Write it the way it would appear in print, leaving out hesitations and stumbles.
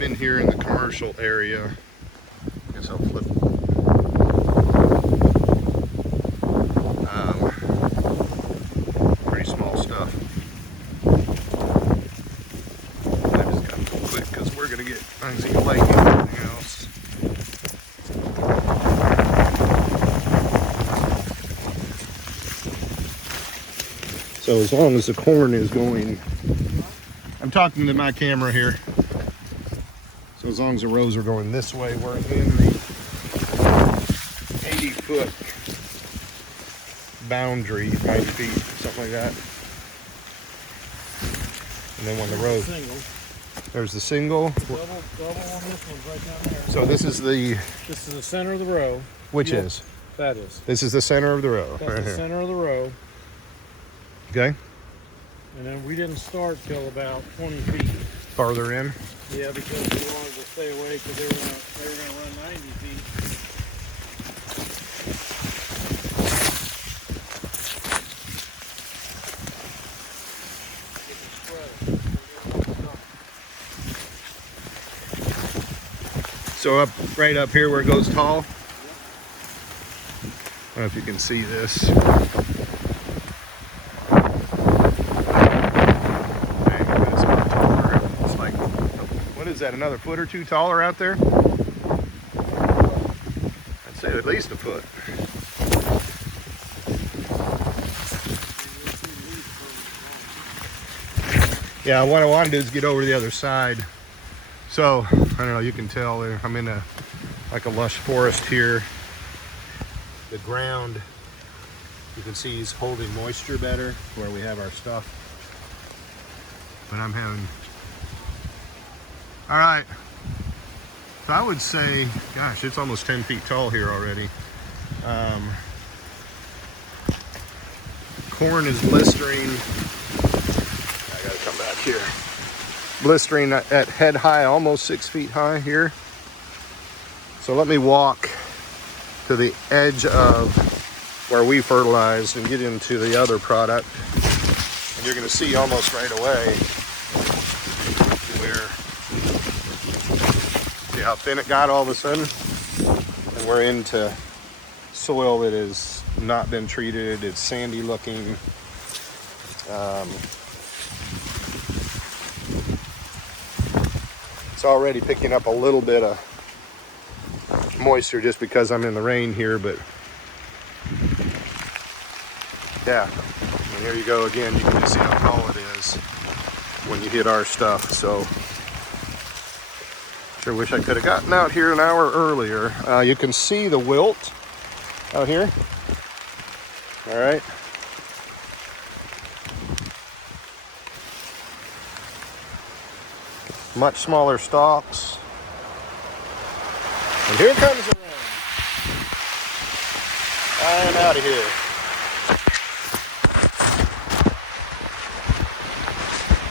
I'm in here in the commercial area. I guess I'll flip. Pretty small stuff. I just got to go quick because we're going to get Isaac light and everything else. So as long as the corn is going, I'm talking to my camera here. So as long as the rows are going this way, we're in the 80-foot boundary, 90 feet, something like that. And then when the row, there's the single. Double on this one right down there. So this is the center of the row. Which is? That is. This is the center of the row. That's right the here. center of the row. Okay. And then we didn't start till about 20 feet. Farther in. Yeah, because we wanted to stay away because they were gonna run 90 feet. So right up here where it goes tall. I don't know if you can see this. It's like, what is that, another foot or two taller out there? I'd say at least a foot. Yeah, what I want to do is get over to the other side. So, I don't know, you can tell there, I'm in like a lush forest here. The ground, you can see is holding moisture better where we have our stuff. But I'm having, all right. So I would say, gosh, it's almost 10 feet tall here already. Corn is blistering. I gotta come back here. Blistering at head high, almost 6 feet high here. So let me walk to the edge of where we fertilized and get into the other product. And you're gonna see almost right away where, see how thin it got all of a sudden? And we're into soil that has not been treated. It's sandy looking. It's already picking up a little bit of moisture just because I'm in the rain here, but yeah, and here you go again. You can just see how tall it is when you hit our stuff. So sure wish I could have gotten out here an hour earlier. You can see the wilt out here. All right. Much smaller stalks. And here comes the rain. I'm out of here.